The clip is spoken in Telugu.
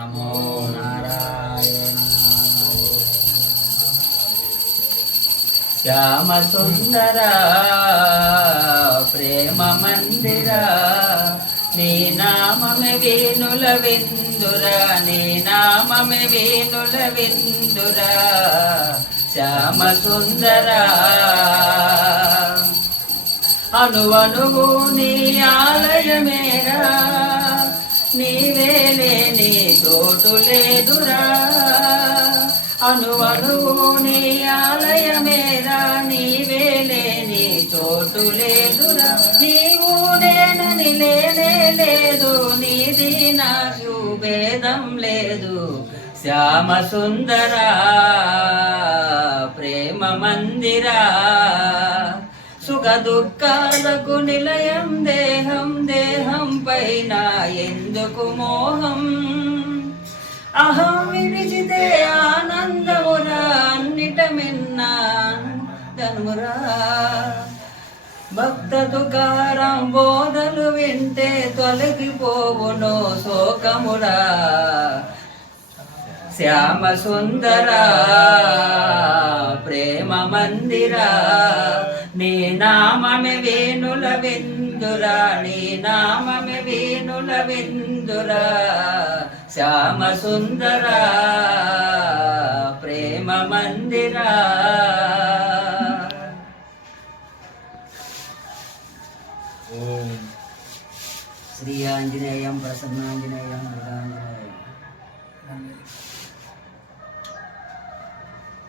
నమో నారాయణ. శ్యామ సుందర ప్రేమ మందిర, నీ నామమే వేణుల విందురా, నీ నామమే వేణుల విందురా. శ్యామ సుందర అనువనువు నీ ఆలయమేరా, నీవేలే నీ తోటు లేదురా. అనువనువు నీ ఆలయమేరా, నీవేలే నీ చోటు లేదురా. నీవు నేనని లేనే లేదు, నీది నాకు భేదం లేదు. శ్యామ సుందర ప్రేమ మందిరా, సుఖ దుఃఖాలకు నిలయం దేహం, దేహం పైన ఎందుకు మోహం. అహం విడిచితే ఆనందమురా, అన్నిట మిన్న ధనురా. భక్త తుకారం బోధలు వింటే తొలగిపోవును శోకమురా. శ్యామ సుందర ప్రేమ మందిర, నీ నామమే వేణుల విందురా, నీ నామమే వేణుల విందురా. శ్యామ సుందర ప్రేమ మందిర. శ్రీ ఆంజనేయం ప్రసన్నాంజనేయం.